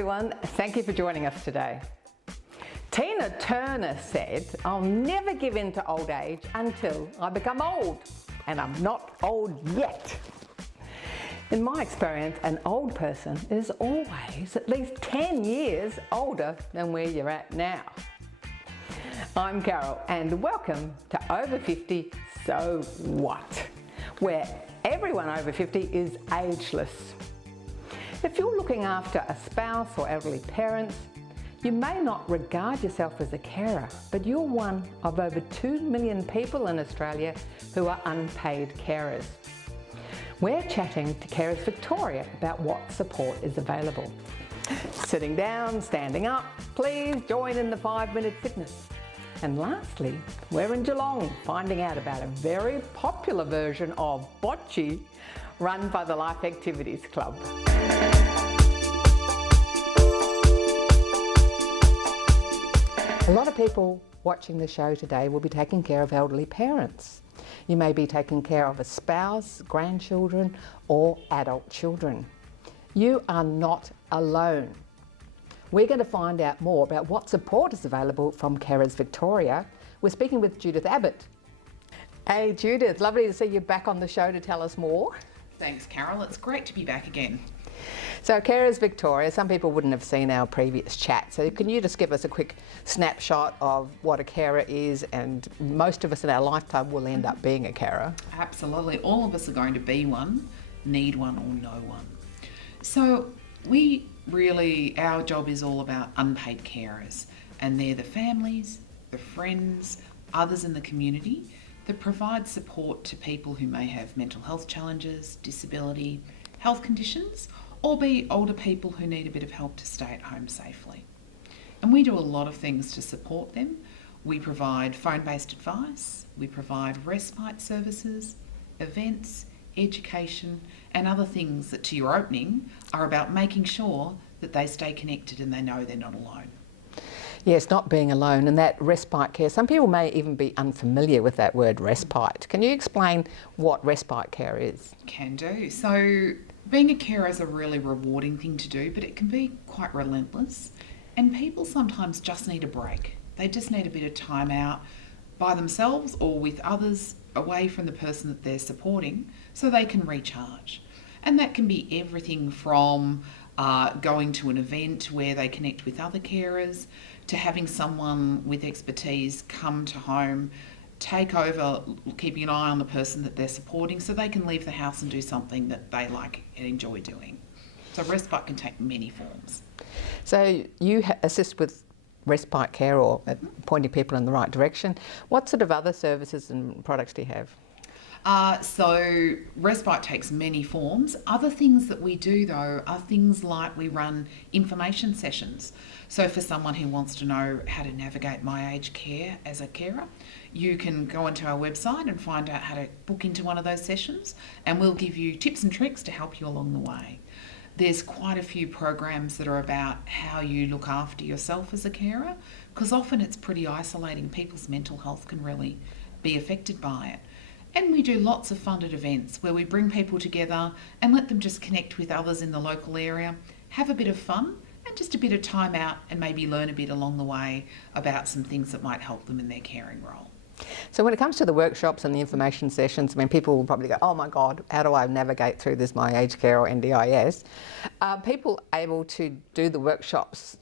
everyone, thank you for joining us today. Tina Turner said, "I'll never give in to old age until I become old, and I'm not old yet." In my experience, an old person is always at least 10 years older than where you're at now. I'm Carol and welcome to Over 50 So What, where everyone over 50 is ageless. If you're looking after a spouse or elderly parents, you may not regard yourself as a carer, but you're one of over 2 million people in Australia who are unpaid carers. We're chatting to Carers Victoria about what support is available. Sitting down, standing up, please join in the 5-minute fitness. And lastly, we're in Geelong finding out about a very popular version of bocce run by the Life Activities Club. A lot of people watching the show today will be taking care of elderly parents. You may be taking care of a spouse, grandchildren, or adult children. You are not alone. We're going to find out more about what support is available from Carers Victoria. We're speaking with Judith Abbott. Hey Judith, lovely to see you back on the show to tell us more. Thanks, Carol. It's great to be back again. So Carers Victoria, some people wouldn't have seen our previous chat, so can you just give us a quick snapshot of what a carer is? And most of us in our lifetime will end up being a carer. Absolutely. All of us are going to be one, need one or know one. So our job is all about unpaid carers, and they're the families, the friends, others in the community that provide support to people who may have mental health challenges, disability, health conditions, or be older people who need a bit of help to stay at home safely. And we do a lot of things to support them. We provide phone-based advice, we provide respite services, events, education, and other things that, to your opening, are about making sure that they stay connected and they know they're not alone. Yes, not being alone, and that respite care. Some people may even be unfamiliar with that word respite. Can you explain what respite care is? Can do. So being a carer is a really rewarding thing to do, but it can be quite relentless. And people sometimes just need a break. They just need a bit of time out by themselves or with others away from the person that they're supporting so they can recharge. And that can be everything from going to an event where they connect with other carers, to having someone with expertise come to home, take over, keeping an eye on the person that they're supporting so they can leave the house and do something that they like and enjoy doing. So respite can take many forms. So you assist with respite care or pointing people in the right direction. What sort of other services and products do you have? So respite takes many forms. Other things that we do though are things like we run information sessions. So for someone who wants to know how to navigate my aged care as a carer, you can go onto our website and find out how to book into one of those sessions, and we'll give you tips and tricks to help you along the way. There's quite a few programs that are about how you look after yourself as a carer, because often it's pretty isolating. People's mental health can really be affected by it. And we do lots of funded events where we bring people together and let them just connect with others in the local area, have a bit of fun and just a bit of time out, and maybe learn a bit along the way about some things that might help them in their caring role. So when it comes to the workshops and the information sessions, I mean, people will probably go, oh my God, how do I navigate through this, my aged care or NDIS? Are people able to do the workshops,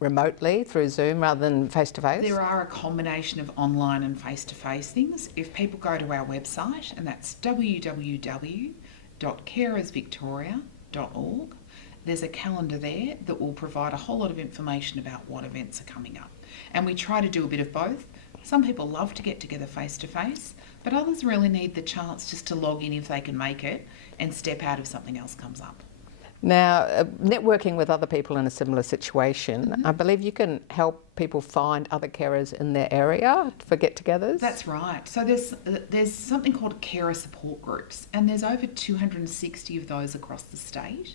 remotely through Zoom rather than face-to-face? There are a combination of online and face-to-face things. If people go to our website, and that's www.carersvictoria.org, there's a calendar there that will provide a whole lot of information about what events are coming up. And we try to do a bit of both. Some people love to get together face-to-face, but others really need the chance just to log in if they can make it and step out if something else comes up. Now, networking with other people in a similar situation, I believe you can help people find other carers in their area for get-togethers? That's right. So there's something called carer support groups, and there's over 260 of those across the state.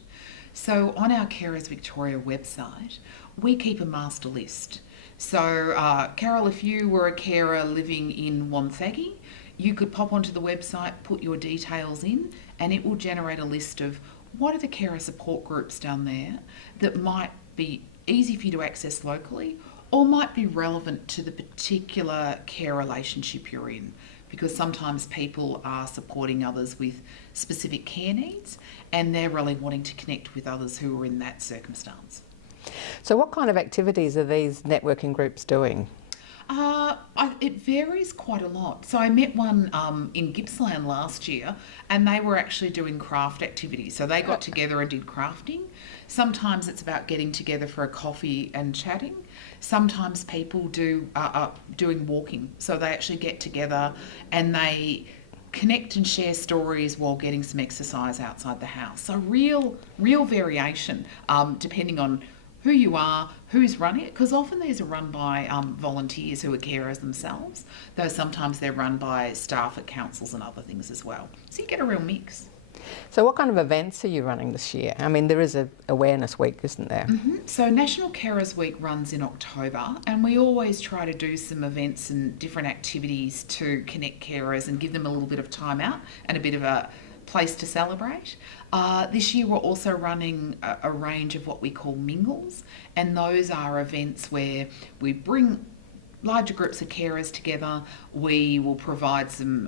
So on our Carers Victoria website, we keep a master list. So Carol, if you were a carer living in Wonthaggi, you could pop onto the website, put your details in, and it will generate a list of what are the carer support groups down there that might be easy for you to access locally, or might be relevant to the particular care relationship you're in, because sometimes people are supporting others with specific care needs and they're really wanting to connect with others who are in that circumstance. So what kind of activities are these networking groups doing? It varies quite a lot. So I met one in Gippsland last year, and they were actually doing craft activities. So they got together and did crafting. Sometimes it's about getting together for a coffee and chatting. Sometimes people do doing walking. So they actually get together and they connect and share stories while getting some exercise outside the house. So real variation, depending on who you are, who's running it, because often these are run by volunteers who are carers themselves, though sometimes they're run by staff at councils and other things as well. So you get a real mix. So what kind of events are you running this year? I mean, there is a awareness week, isn't there? So National Carers Week runs in October, and we always try to do some events and different activities to connect carers and give them a little bit of time out and a bit of a place to celebrate. This year we're also running a range of what we call mingles, and those are events where we bring larger groups of carers together. We will provide some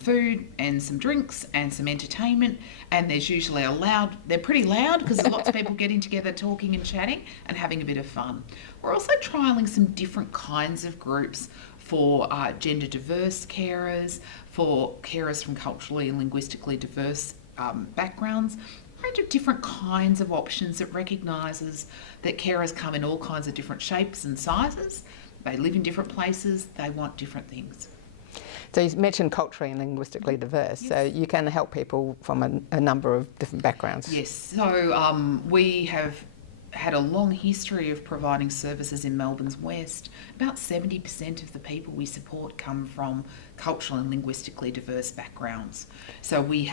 food and some drinks and some entertainment, and there's usually they're pretty loud because there's lots of people getting together, talking and chatting and having a bit of fun. We're also trialling some different kinds of groups for gender diverse carers, for carers from culturally and linguistically diverse backgrounds, a range of different kinds of options that recognises that carers come in all kinds of different shapes and sizes. They live in different places, they want different things. So you mentioned culturally and linguistically diverse, yes. So you can help people from a number of different backgrounds. Yes, so we have had a long history of providing services in Melbourne's West. About 70% of the people we support come from cultural and linguistically diverse backgrounds. So we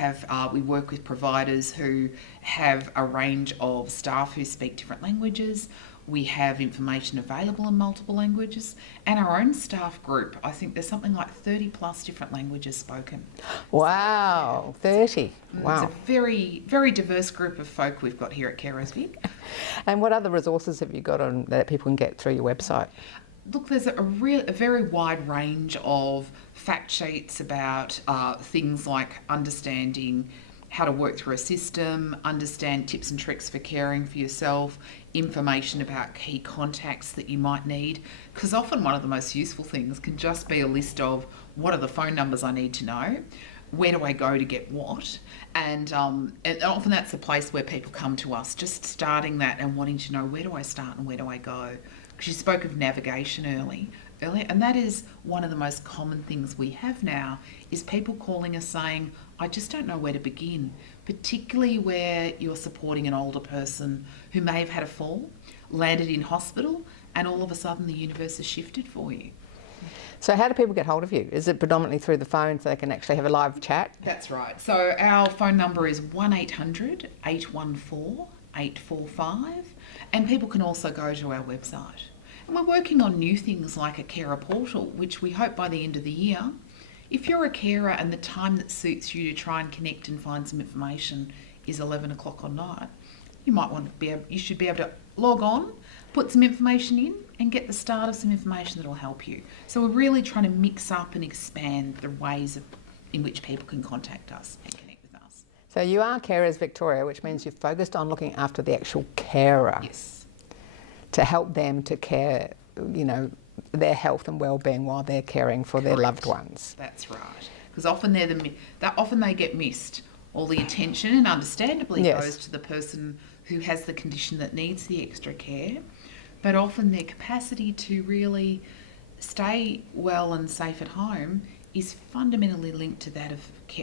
work with providers who have a range of staff who speak different languages. We have information available in multiple languages, and our own staff group, I think there's something like 30 plus different languages spoken. Wow, 30. Wow. It's a very, very diverse group of folk we've got here at Carers Vic. And what other resources have you got on that people can get through your website? Look, there's a very wide range of fact sheets about things like understanding how to work through a system, understand tips and tricks for caring for yourself, information about key contacts that you might need, because often one of the most useful things can just be a list of what are the phone numbers I need to know, where do I go to get what, and often that's the place where people come to us, just starting that and wanting to know where do I start and where do I go. Because you spoke of navigation earlier, and that is one of the most common things we have now, is people calling us saying, I just don't know where to begin, particularly where you're supporting an older person who may have had a fall, landed in hospital, and all of a sudden the universe has shifted for you. So how do people get hold of you? Is it predominantly through the phone so they can actually have a live chat? That's right. So our phone number is 1800 814 845, and people can also go to our website. And we're working on new things like a carer portal, which we hope by the end of the year, if you're a carer and the time that suits you to try and connect and find some information is 11 o'clock at night, you should be able to log on, put some information in and get the start of some information that will help you. So we're really trying to mix up and expand the ways in which people can contact us and connect with us. So you are Carers Victoria, which means you're focused on looking after the actual carer. Yes. To help them to care, their health and well-being while they're caring for their loved ones. That's right. Because often they get missed. All the attention, and understandably, goes to the person who has the condition that needs the extra care, but often their capacity to really stay well and safe at home is fundamentally linked to that of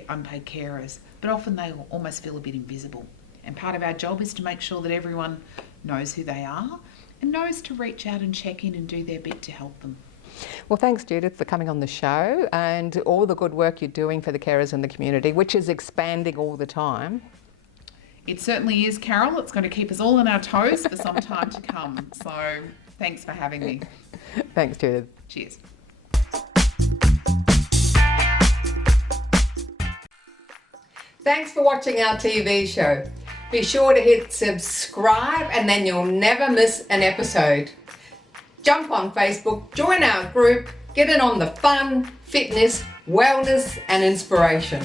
unpaid carers, but often they almost feel a bit invisible. And part of our job is to make sure that everyone knows who they are and knows to reach out and check in and do their bit to help them. Well, thanks, Judith, for coming on the show and all the good work you're doing for the carers in the community, which is expanding all the time. It certainly is, Carol. It's going to keep us all on our toes for some time to come. So thanks for having me. Thanks, Judith. Cheers. Thanks for watching our TV show. Be sure to hit subscribe and then you'll never miss an episode. Jump on Facebook, join our group, get in on the fun, fitness, wellness and inspiration.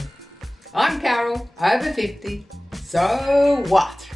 I'm Carol, over 50, so what?